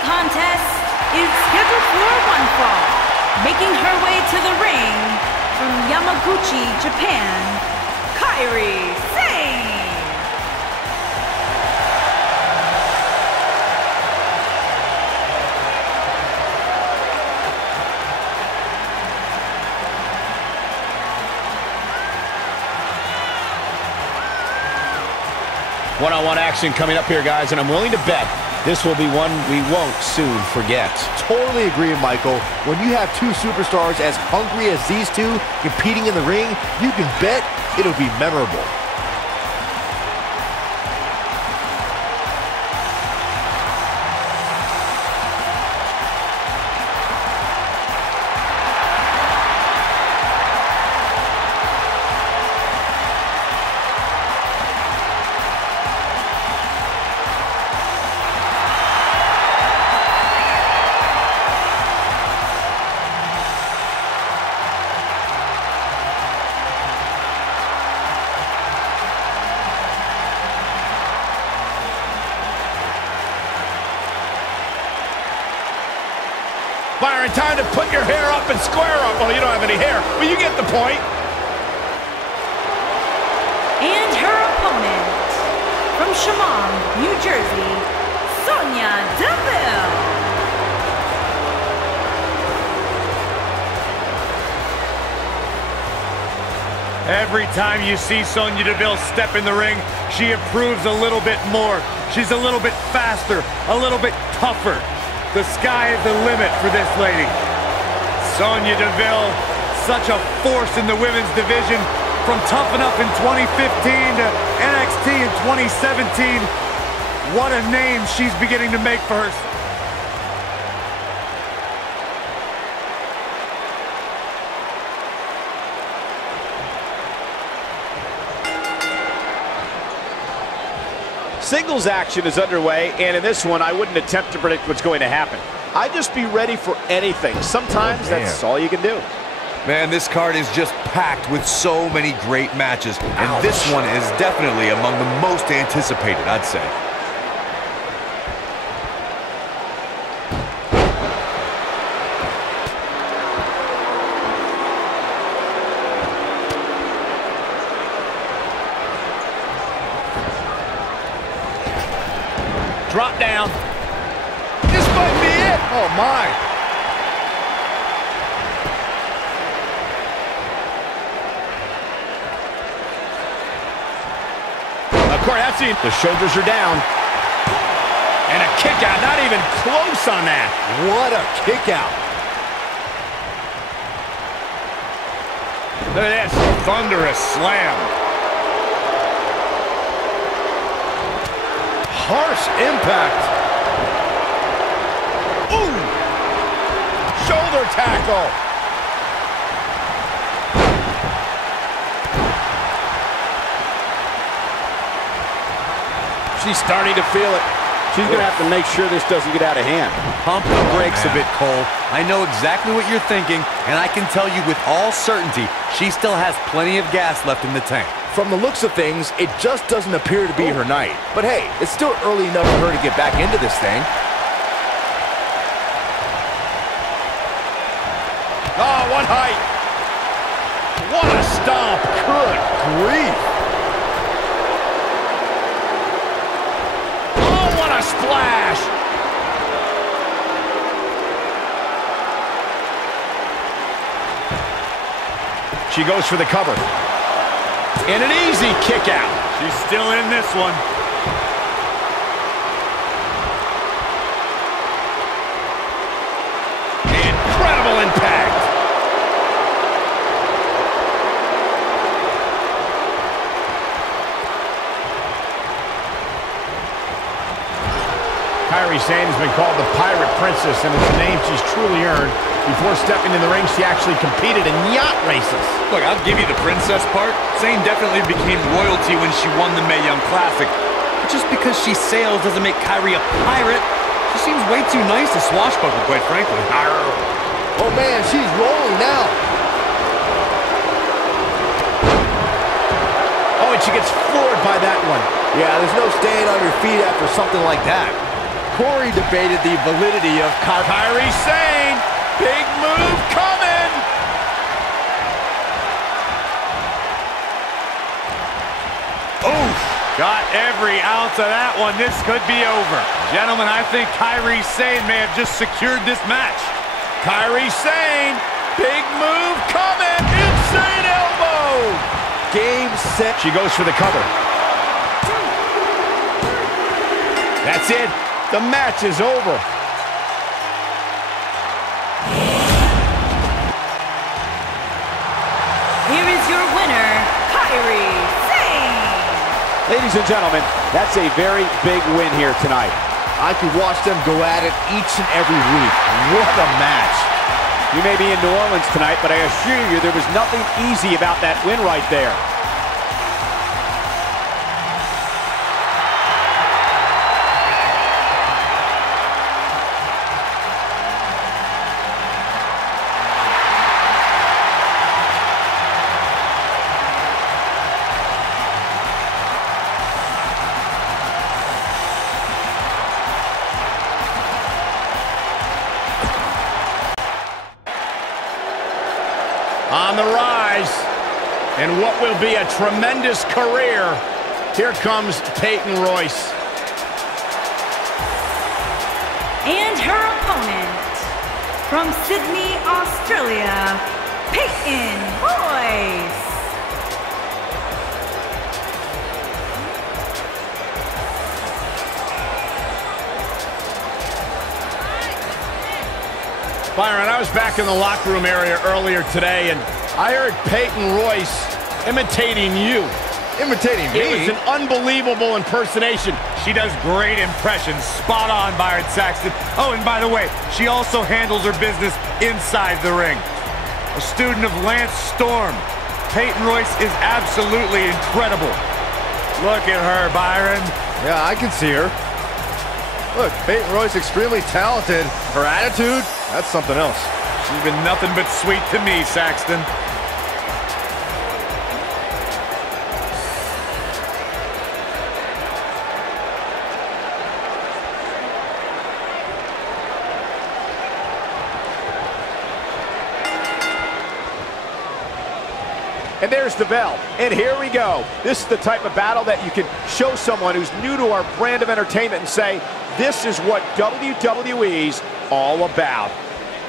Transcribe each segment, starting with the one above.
following contest is scheduled for one fall. Making her way to the ring from Yamaguchi, Japan, Kairi Sane. One-on-one action coming up here, guys, and I'm willing to bet this will be one we won't soon forget. Totally agree, Michael. When you have two superstars as hungry as these two competing in the ring, you can bet it'll be memorable. Byron, time to put your hair up and square up. Well, you don't have any hair, but you get the point. And her opponent, from Chemung, New Jersey, Sonya Deville. Every time you see Sonya Deville step in the ring, she improves a little bit more. She's a little bit faster, a little bit tougher. The sky is the limit for this lady. Sonya Deville, such a force in the women's division, from Tough Enough in 2015 to NXT in 2017. What a name she's beginning to make for herself. Singles action is underway, and in this one, I wouldn't attempt to predict what's going to happen. I'd just be ready for anything. Sometimes that's all you can do. Man, this card is just packed with so many great matches, and this one is definitely among the most anticipated, I'd say. Drop down. This might be it. Oh, my. Of course, that's it. The shoulders are down. And a kick out. Not even close on that. What a kick out. Look at this. Thunderous slam. Harsh impact. Ooh! Shoulder tackle. She's starting to feel it. She's going to have to make sure this doesn't get out of hand. Pump the brakes a bit, Cole. I know exactly what you're thinking, and I can tell you with all certainty, she still has plenty of gas left in the tank. From the looks of things, it just doesn't appear to be her night. But hey, it's still early enough for her to get back into this thing. Oh, what height! What a stomp! Good grief! Oh, what a splash! She goes for the cover. And an easy kick out. She's still in this one. Incredible impact. Kairi Sane has been called the Pirate Princess, and it's a name she's truly earned. Before stepping in the ring, she actually competed in yacht races. Look, I'll give you the princess part. Sane definitely became royalty when she won the Mae Young Classic. But just because she sails doesn't make Kairi a pirate. She seems way too nice to swashbuckle, quite frankly. Oh man, she's rolling now. Oh, and she gets floored by that one. Yeah, there's no staying on your feet after something like that. Corey debated the validity of Kairi Sane, big move coming. Oof. Got every ounce of that one. This could be over. Gentlemen, I think Kairi Sane may have just secured this match. Kairi Sane, big move coming. Insane elbow. game set. She goes for the cover. That's it. The match is over. Here is your winner, Kairi Sane. Ladies and gentlemen, that's a very big win here tonight. I could watch them go at it each and every week. What a match. You may be in New Orleans tonight, but I assure you there was nothing easy about that win right there. On the rise, and what will be a tremendous career, here comes Peyton Royce. And her opponent, from Sydney, Australia, Peyton Royce. Byron, I was back in the locker room area earlier today, and I heard Peyton Royce imitating you. Imitating me? It was an unbelievable impersonation. She does great impressions. Spot on, Byron Saxton. Oh, and by the way, she also handles her business inside the ring. A student of Lance Storm, Peyton Royce is absolutely incredible. Look at her, Byron. Yeah, I can see her. Look, Peyton Royce, extremely talented. Her attitude, that's something else. She's been nothing but sweet to me, Saxton. And there's the bell. And here we go. This is the type of battle that you can show someone who's new to our brand of entertainment and say, this is what WWE's all about.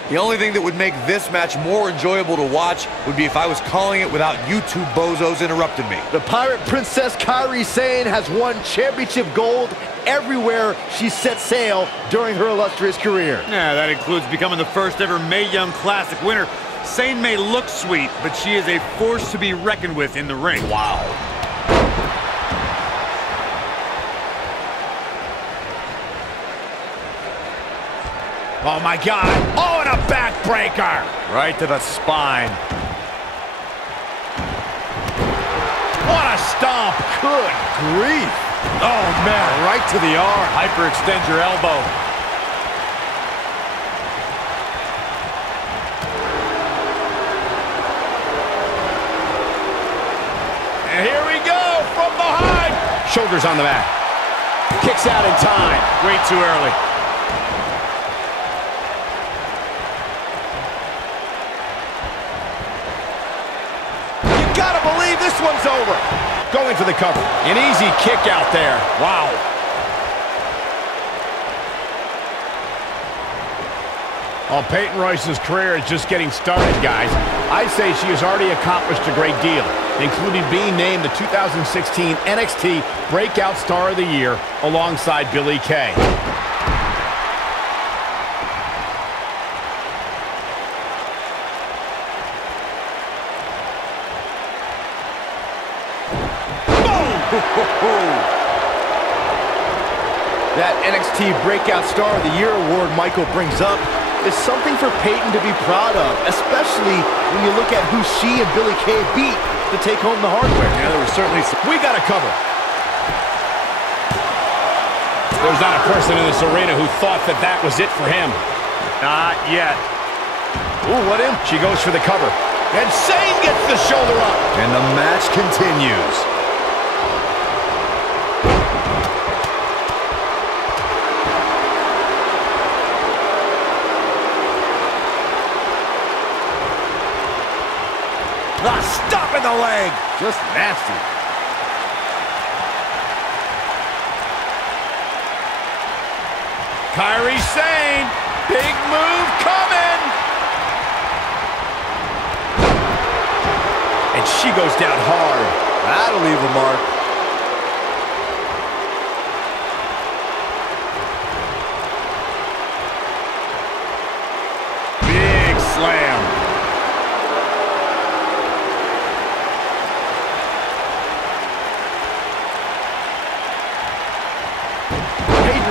The only thing that would make this match more enjoyable to watch would be if I was calling it without you two bozos interrupting me. The Pirate Princess Kairi Sane has won championship gold everywhere she set sail during her illustrious career. Yeah, that includes becoming the first ever Mae Young Classic winner. Sane may look sweet, but she is a force to be reckoned with in the ring. Wow. Oh my God. Oh, and a backbreaker. Right to the spine. What a stomp. Good grief. Oh man, right to the arm. Hyperextend your elbow. And here we go from behind. Shoulders on the mat. Kicks out in time. Way too early. You gotta believe this one's over. Going for the cover. An easy kick out there. Wow. Well, Peyton Royce's career is just getting started, guys. I'd say she has already accomplished a great deal, including being named the 2016 NXT Breakout Star of the Year alongside Billie Kay. That NXT Breakout Star of the Year award Michael brings up is something for Peyton to be proud of, especially when you look at who she and Billie Kay beat to take home the hardware. Yeah, there was certainly some... We got a cover. There's not a person in this arena who thought that that was it for him. Not yet. Ooh, what in? She goes for the cover. And Sane gets the shoulder up. And the match continues. a leg. Just nasty. Kairi Sane, big move coming. And she goes down hard. That'll leave a mark. Big slam.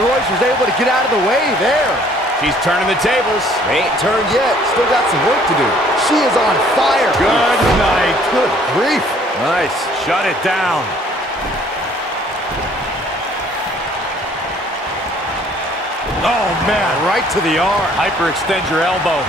Royce was able to get out of the way there. She's turning the tables. They ain't turned yet. Still got some work to do. She is on fire. Good night. Good grief. Nice. Shut it down. Oh, man. Right to the arm. Hyperextend your elbow.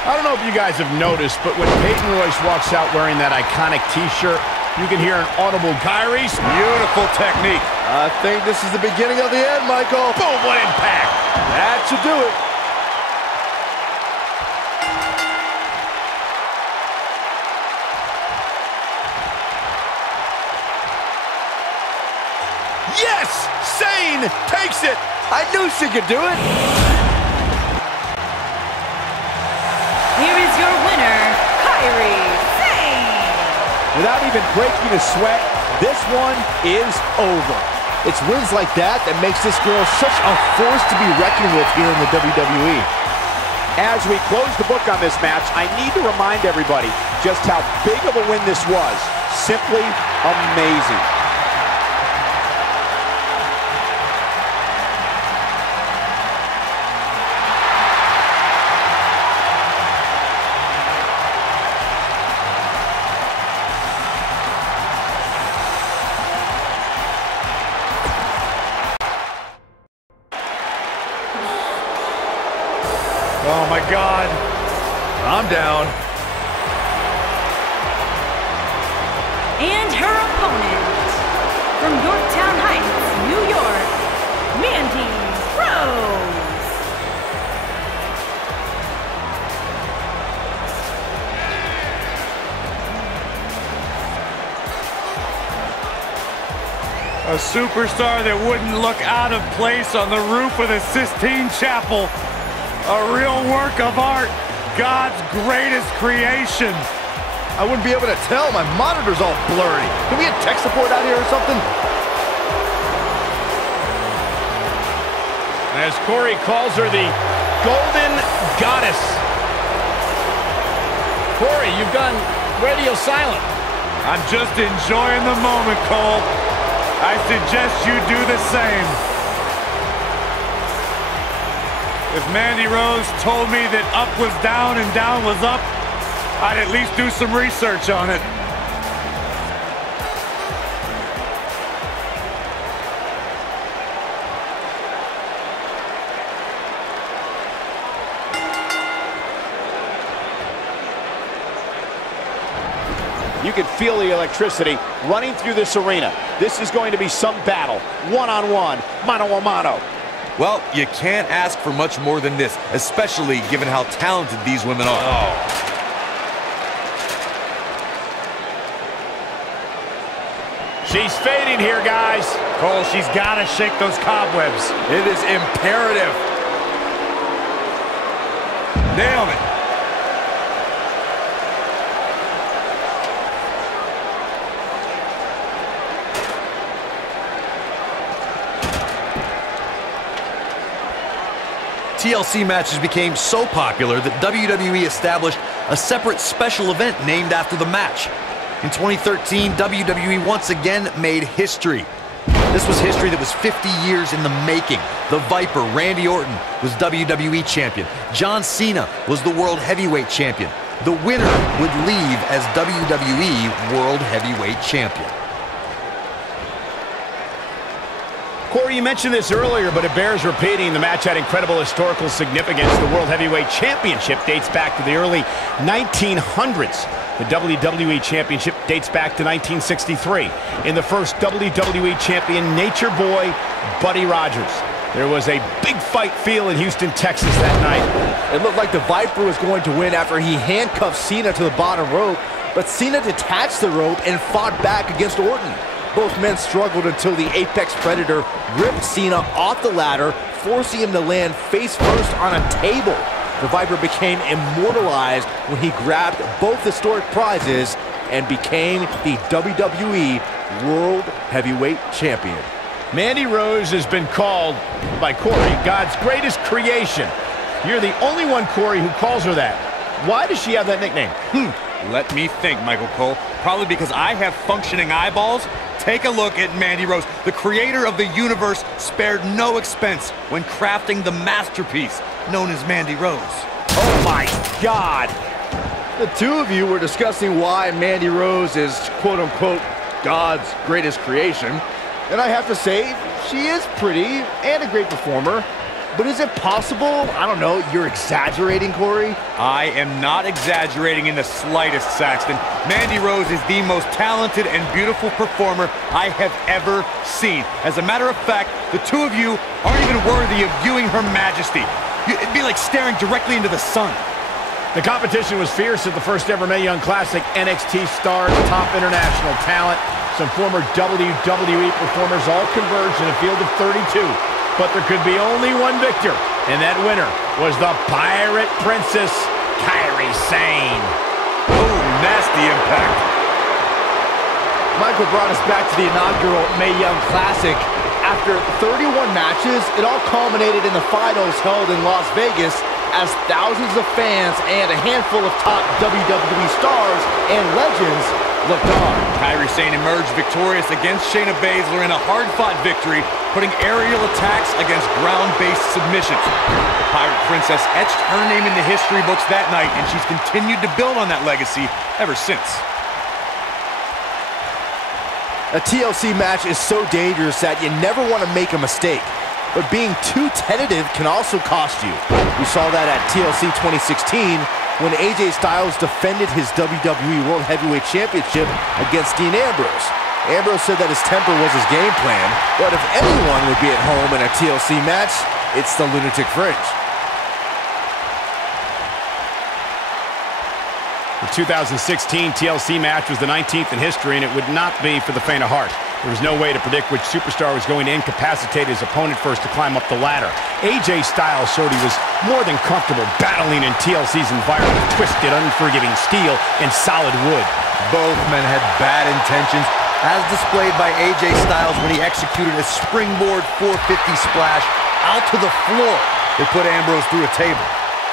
I don't know if you guys have noticed, but when Peyton Royce walks out wearing that iconic T-shirt, you can hear an audible Kairi's. Beautiful technique. I think this is the beginning of the end, Michael. Boom, what impact. That should do it. Yes! Sane takes it. I knew she could do it. Here is your winner, Kairi Sane. Without even breaking a sweat, this one is over. It's wins like that that makes this girl such a force to be reckoned with here in the WWE. As we close the book on this match, I need to remind everybody just how big of a win this was. Simply amazing. Oh, my God. I'm down. And her opponent, from Yorktown Heights, New York, Mandy Rose. A superstar that wouldn't look out of place on the roof of the Sistine Chapel. A real work of art, God's greatest creation. I wouldn't be able to tell. My monitor's all blurry. Can we get tech support out here or something? As Corey calls her the Golden Goddess. Corey, you've gone radio silent. I'm just enjoying the moment, Cole. I suggest you do the same. If Mandy Rose told me that up was down and down was up, I'd at least do some research on it. You can feel the electricity running through this arena. This is going to be some battle. One-on-one, mano-a-mano. Well, you can't ask for much more than this, especially given how talented these women are. Oh. She's fading here, guys. Cole, she's got to shake those cobwebs. It is imperative. Nailed it. TLC matches became so popular that WWE established a separate special event named after the match. In 2013, WWE once again made history. This was history that was 50 years in the making. The Viper, Randy Orton, was WWE Champion. John Cena was the World Heavyweight Champion. The winner would leave as WWE World Heavyweight Champion. Corey, you mentioned this earlier, but it bears repeating. The match had incredible historical significance. The World Heavyweight Championship dates back to the early 1900s. The WWE Championship dates back to 1963. In the first WWE Champion, Nature Boy, Buddy Rogers. There was a big fight feel in Houston, Texas that night. It looked like the Viper was going to win after he handcuffed Cena to the bottom rope, but Cena detached the rope and fought back against Orton. Both men struggled until the Apex Predator ripped Cena off the ladder, forcing him to land face first on a table. The Viper became immortalized when he grabbed both historic prizes and became the WWE World Heavyweight Champion. Mandy Rose has been called by Corey God's greatest creation. You're the only one, Corey, who calls her that. Why does she have that nickname? Let me think, Michael Cole. Probably because I have functioning eyeballs. Take a look at Mandy Rose. The creator of the universe spared no expense when crafting the masterpiece known as Mandy Rose. Oh my God! The two of you were discussing why Mandy Rose is quote-unquote God's greatest creation. And I have to say, she is pretty and a great performer. But is it possible, I don't know, you're exaggerating, Corey? I am not exaggerating in the slightest, Saxton. Mandy Rose is the most talented and beautiful performer I have ever seen. As a matter of fact, the two of you aren't even worthy of viewing her majesty. It'd be like staring directly into the sun. The competition was fierce at the first ever Mae Young Classic. NXT stars, top international talent, some former WWE performers all converged in a field of 32. But there could be only one victor, and that winner was the Pirate Princess, Kairi Sane. Oh, nasty impact. Michael brought us back to the inaugural Mae Young Classic. After 31 matches, it all culminated in the finals held in Las Vegas as thousands of fans and a handful of top WWE stars and legends looked on. Kairi Sane emerged victorious against Shayna Baszler in a hard-fought victory, putting aerial attacks against ground-based submissions. The Pirate Princess etched her name in the history books that night, and she's continued to build on that legacy ever since. A TLC match is so dangerous that you never want to make a mistake. But being too tentative can also cost you. We saw that at TLC 2016 when AJ Styles defended his WWE World Heavyweight Championship against Dean Ambrose. Ambrose said that his temper was his game plan, but if anyone would be at home in a TLC match, it's the Lunatic Fringe. The 2016 TLC match was the 19th in history, and it would not be for the faint of heart. There was no way to predict which superstar was going to incapacitate his opponent first to climb up the ladder. AJ Styles showed he was more than comfortable battling in TLC's environment of twisted, unforgiving steel and solid wood. Both men had bad intentions, as displayed by AJ Styles when he executed a springboard 450 splash out to the floor. They put Ambrose through a table.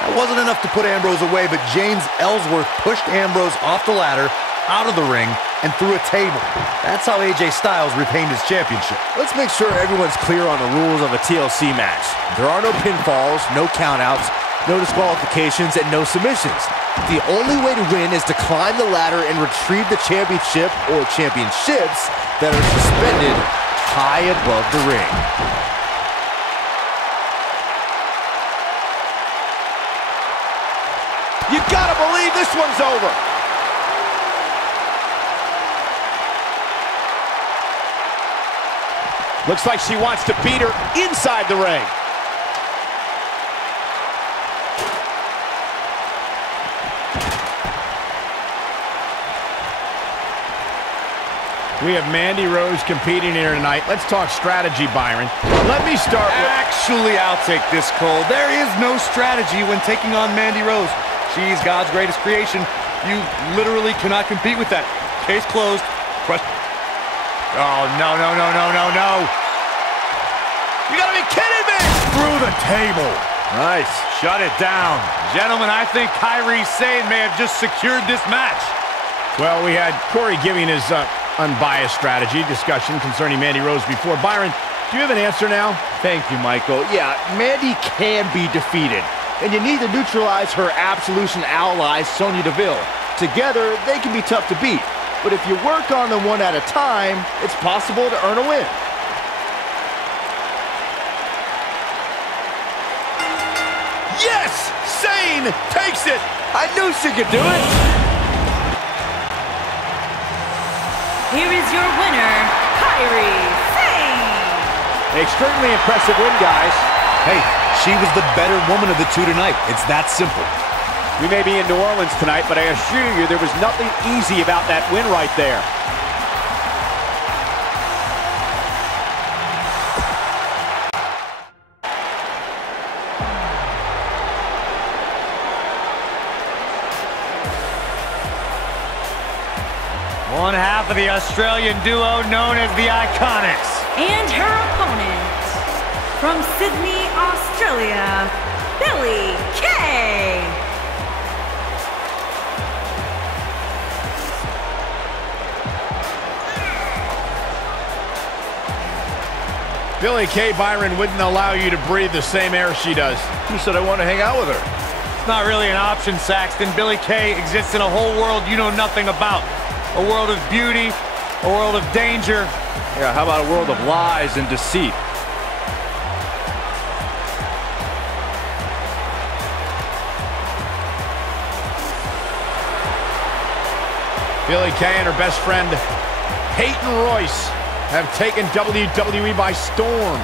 That wasn't enough to put Ambrose away, but James Ellsworth pushed Ambrose off the ladder, out of the ring, and through a table. That's how AJ Styles retained his championship. Let's make sure everyone's clear on the rules of a TLC match. There are no pinfalls, no countouts, no disqualifications, and no submissions. The only way to win is to climb the ladder and retrieve the championship or championships that are suspended high above the ring. You gotta believe this one's over. Looks like she wants to beat her inside the ring. We have Mandy Rose competing here tonight. Let's talk strategy, Byron. Let me start with... Actually, I'll take this, Cole. There is no strategy when taking on Mandy Rose. She's God's greatest creation. You literally cannot compete with that. Case closed. Oh, no. You gotta be kidding me! Through the table. Nice. Shut it down. Gentlemen, I think Kairi Sane may have just secured this match. Well, we had Corey giving his unbiased strategy discussion concerning Mandy Rose before. Byron, do you have an answer now? Thank you, Michael. Yeah, Mandy can be defeated, and you need to neutralize her Absolution ally, Sonya Deville. Together, they can be tough to beat, but if you work on them one at a time, it's possible to earn a win. Yes! Sane takes it! I knew she could do it! Here is your winner, Kairi Sane! Extremely impressive win, guys. Hey, she was the better woman of the two tonight. It's that simple. We may be in New Orleans tonight, but I assure you there was nothing easy about that win right there. One half of the Australian duo known as the IIconics. And her opponent, from Sydney, Australia, Billie Kay. Billie Kay, Byron, wouldn't allow you to breathe the same air she does. Who said I want to hang out with her? It's not really an option, Saxton. Billie Kay exists in a whole world you know nothing about. A world of beauty, a world of danger. Yeah, how about a world of lies and deceit? Billie Kay and her best friend, Peyton Royce, have taken WWE by storm.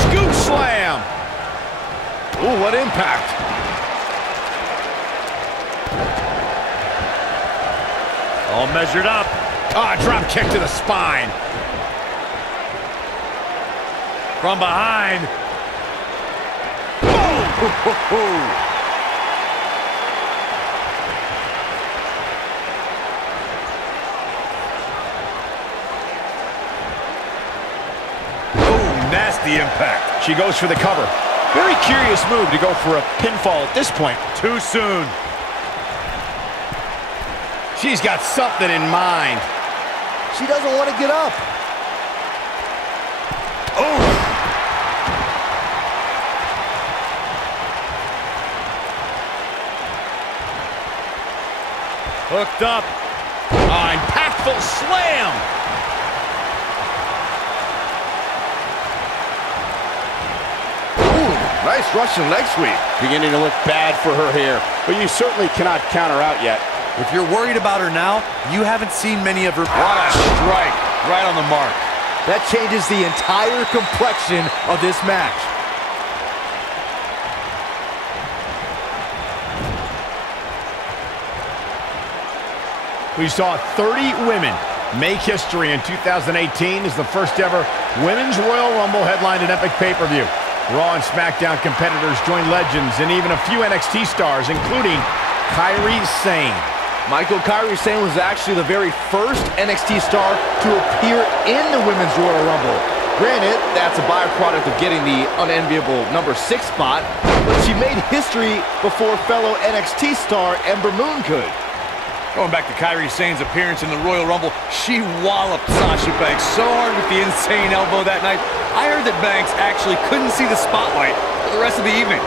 Scoop slam! Ooh, what impact! All measured up. Ah, drop kick to the spine. From behind. Oh, nasty impact. She goes for the cover. Very curious move to go for a pinfall at this point. Too soon. She's got something in mind. She doesn't want to get up. Oh! Hooked up. Ah, impactful slam! Ooh, nice Russian leg sweep. Beginning to look bad for her here, but you certainly cannot count her out yet. If you're worried about her now, you haven't seen many of her. What a strike. Right on the mark. That changes the entire complexion of this match. We saw 30 women make history in 2018 as the first ever Women's Royal Rumble headlined an epic pay-per-view. Raw and SmackDown competitors joined legends and even a few NXT stars, including Kairi Sane. Michael, Kairi Sane was actually the very first NXT star to appear in the Women's Royal Rumble. Granted, that's a byproduct of getting the unenviable number 6 spot, but she made history before fellow NXT star Ember Moon could. Going back to Kairi Sane's appearance in the Royal Rumble, she walloped Sasha Banks so hard with the insane elbow that night. I heard that Banks actually couldn't see the spotlight for the rest of the evening.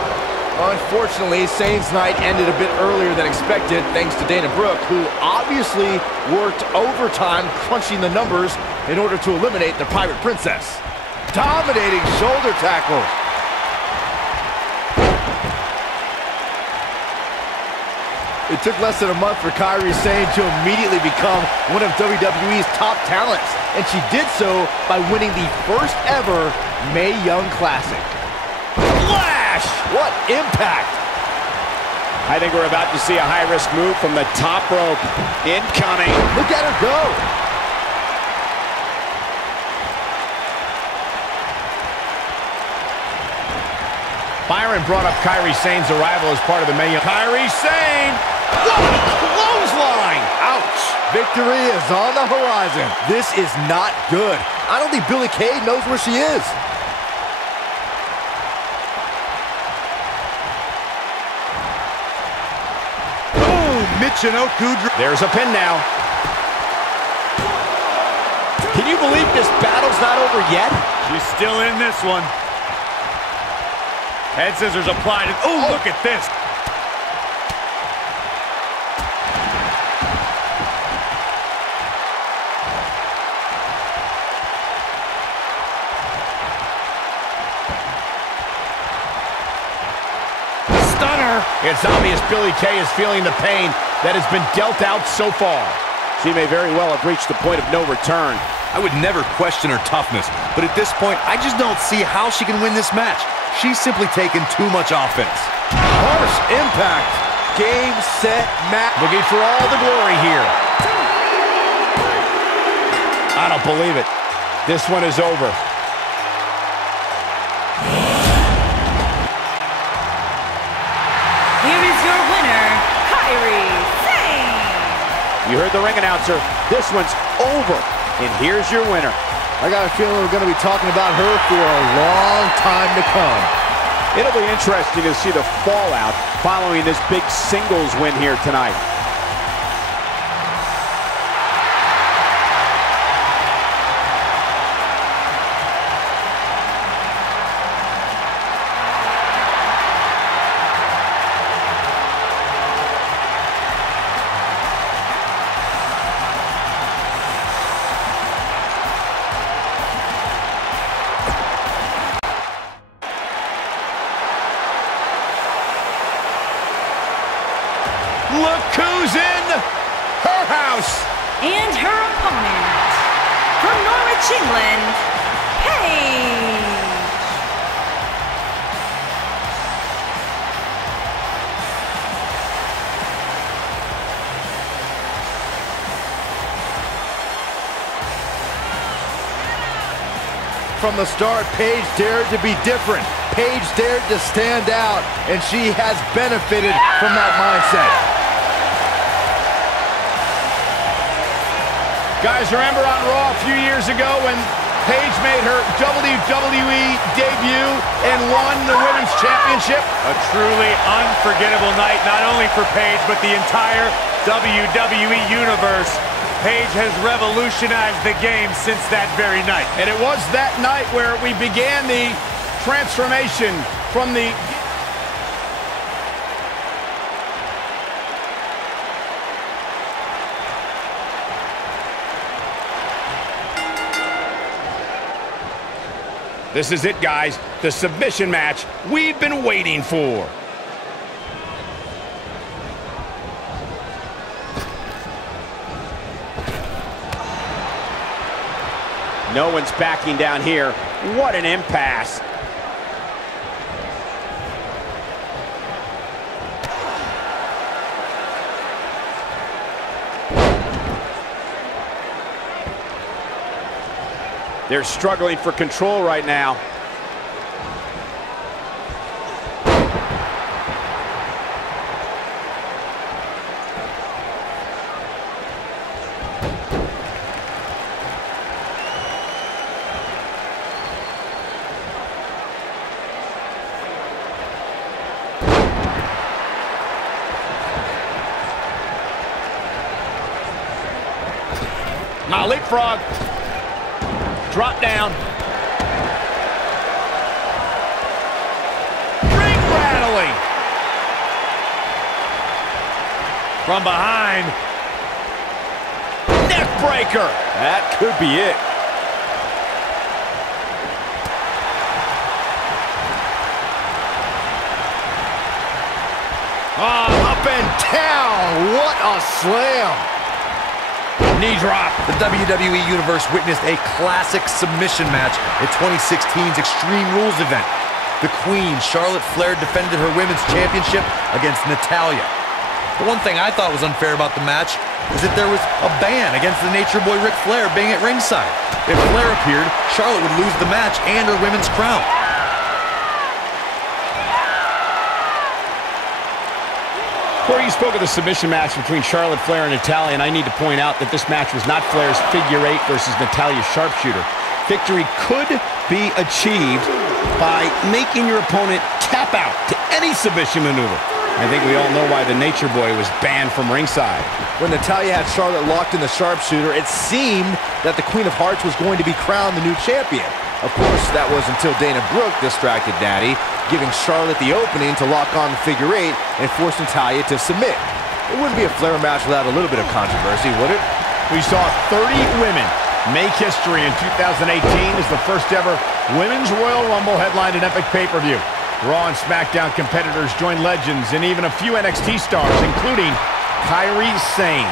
Unfortunately, Sane's night ended a bit earlier than expected thanks to Dana Brooke, who obviously worked overtime crunching the numbers in order to eliminate the Pirate Princess. Dominating shoulder tackle. It took less than a month for Kairi Sane to immediately become one of WWE's top talents, and she did so by winning the first ever Mae Young Classic. Flash! What impact! I think we're about to see a high-risk move from the top rope. Incoming. Look at her go! Byron brought up Kairi Sane's arrival as part of the Mae Young. Kairi Sane! What a clothesline! Ouch! Victory is on the horizon. This is not good. I don't think Billie Kay knows where she is. Michinoku. There's a pin now. Can you believe this battle's not over yet? She's still in this one. Head scissors applied. And, oh, look at this. Stunner. It's obvious Billie Kay is feeling the pain that has been dealt out so far. She may very well have reached the point of no return. I would never question her toughness, but at this point, I just don't see how she can win this match. She's simply taken too much offense. Harsh impact. Game, set, match. Looking for all the glory here. I don't believe it. This one is over. Here is your winner, Kairi Sane. You heard the ring announcer. This one's over. And here's your winner. I got a feeling we're going to be talking about her for a long time to come. It'll be interesting to see the fallout following this big singles win here tonight. Look who's in her house. And her opponent, from Norwich, England, Paige. From the start, Paige dared to be different. Paige dared to stand out, and she has benefited from that mindset. Guys, remember on Raw a few years ago when Paige made her WWE debut and won the Women's Championship? A truly unforgettable night, not only for Paige, but the entire WWE Universe. Paige has revolutionized the game since that very night. And it was that night where we began the transformation from the... This is it, guys. The submission match we've been waiting for. No one's backing down here. What an impasse. They're struggling for control right now. Now leapfrog. Drop down. Ring rattling. From behind. Neck breaker. That could be it. Oh, up and down. What a slam. Knee drop. The WWE Universe witnessed a classic submission match at 2016's Extreme Rules event. The Queen, Charlotte Flair, defended her Women's Championship against Natalya. The one thing I thought was unfair about the match is that there was a ban against the Nature Boy Ric Flair being at ringside. If Flair appeared, Charlotte would lose the match and her women's crown. Corey, you spoke of the submission match between Charlotte Flair and Natalya, and I need to point out that this match was not Flair's figure eight versus Natalya's sharpshooter. Victory could be achieved by making your opponent tap out to any submission maneuver. I think we all know why the Nature Boy was banned from ringside. When Natalya had Charlotte locked in the sharpshooter, it seemed that the Queen of Hearts was going to be crowned the new champion. Of course, that was until Dana Brooke distracted Natty, giving Charlotte the opening to lock on the figure 8 and force Natalya to submit. It wouldn't be a Flair match without a little bit of controversy, would it? We saw 30 women make history in 2018 as the first ever Women's Royal Rumble headlined an epic pay-per-view. Raw and SmackDown competitors joined legends and even a few NXT stars, including Kairi Sane.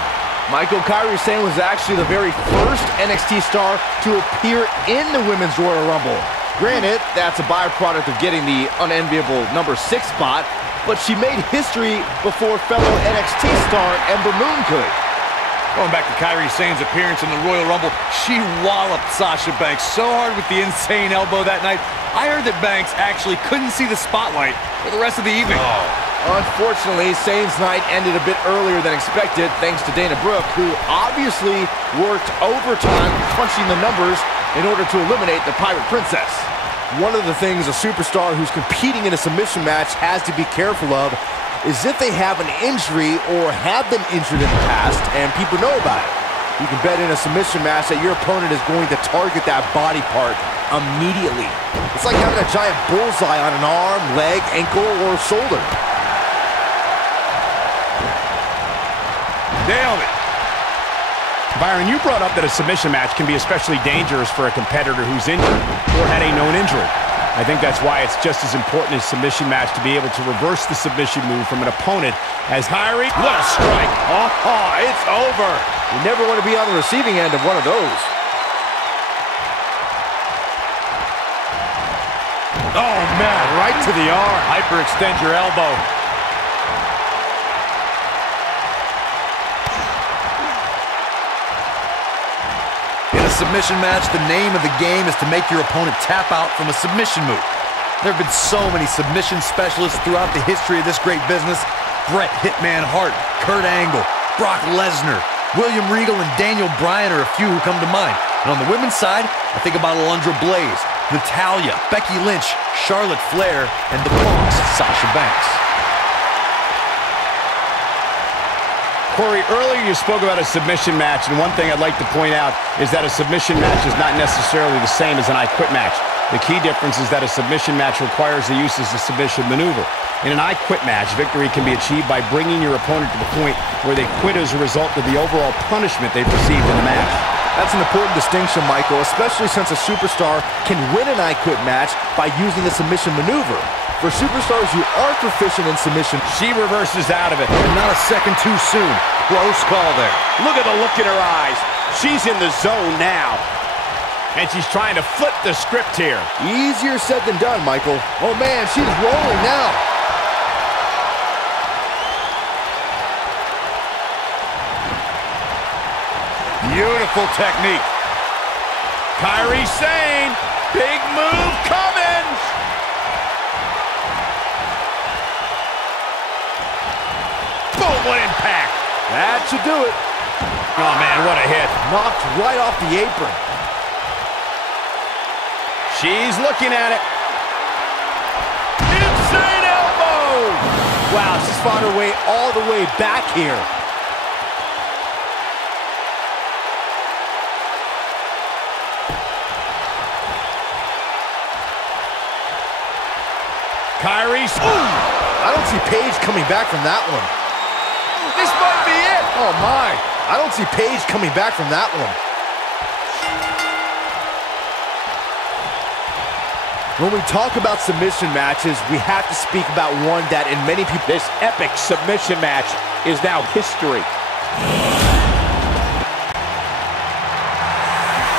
Michael, Kairi Sane was actually the very first NXT star to appear in the Women's Royal Rumble. Granted, that's a byproduct of getting the unenviable number 6 spot, but she made history before fellow NXT star Ember Moon could. Going back to Kairi Sane's appearance in the Royal Rumble, she walloped Sasha Banks so hard with the insane elbow that night. I heard that Banks actually couldn't see the spotlight for the rest of the evening. Unfortunately, Sane's night ended a bit earlier than expected thanks to Dana Brooke, who obviously worked overtime punching the numbers in order to eliminate the Pirate Princess. One of the things a superstar who's competing in a submission match has to be careful of is if they have an injury or have been injured in the past and people know about it. You can bet in a submission match that your opponent is going to target that body part immediately. It's like having a giant bullseye on an arm, leg, ankle, or shoulder. Nailed it. Byron, you brought up that a submission match can be especially dangerous for a competitor who's injured or had a known injury. I think that's why it's just as important in a submission match to be able to reverse the submission move from an opponent as Kairi. What a strike. Oh, it's over. You never want to be on the receiving end of one of those. Oh, man, right to the arm. Hyperextend your elbow. In a submission match, the name of the game is to make your opponent tap out from a submission move. There have been so many submission specialists throughout the history of this great business. Bret Hitman Hart, Kurt Angle, Brock Lesnar, William Regal, and Daniel Bryan are a few who come to mind. And on the women's side, I think about Alundra Blaze, Natalya, Becky Lynch, Charlotte Flair, and the boss, Sasha Banks. Corey, earlier you spoke about a submission match, and one thing I'd like to point out is that a submission match is not necessarily the same as an I Quit match. The key difference is that a submission match requires the use of the submission maneuver. In an I Quit match, victory can be achieved by bringing your opponent to the point where they quit as a result of the overall punishment they've received in the match. That's an important distinction, Michael, especially since a superstar can win an I Quit match by using the submission maneuver. For superstars who are proficient in submission, she reverses out of it. And not a second too soon. Close call there. Look at the look in her eyes. She's in the zone now. And she's trying to flip the script here. Easier said than done, Michael. Oh, man, she's rolling now. Beautiful technique. Kairi Sane, big move coming. Boom, what impact. That should do it. Oh, man, what a hit. Knocked right off the apron. She's looking at it. Insane elbow. Wow, she's fought her way all the way back here. Kairi. I don't see Paige coming back from that one. This might be it. Oh, my. I don't see Paige coming back from that one. When we talk about submission matches, we have to speak about one that in many people... This epic submission match is now history.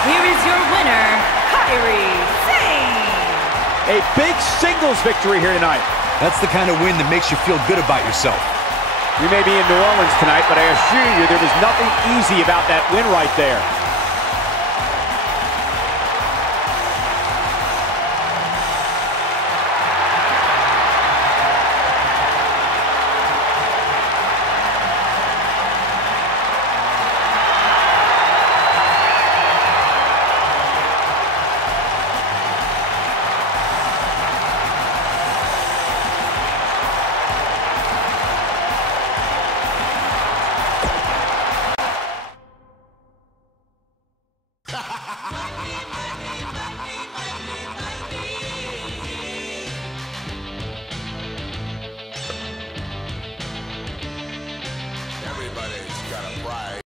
Here is your winner, Kairi Sane. A big singles victory here tonight. That's the kind of win that makes you feel good about yourself. We may be in New Orleans tonight, but I assure you there was nothing easy about that win right there.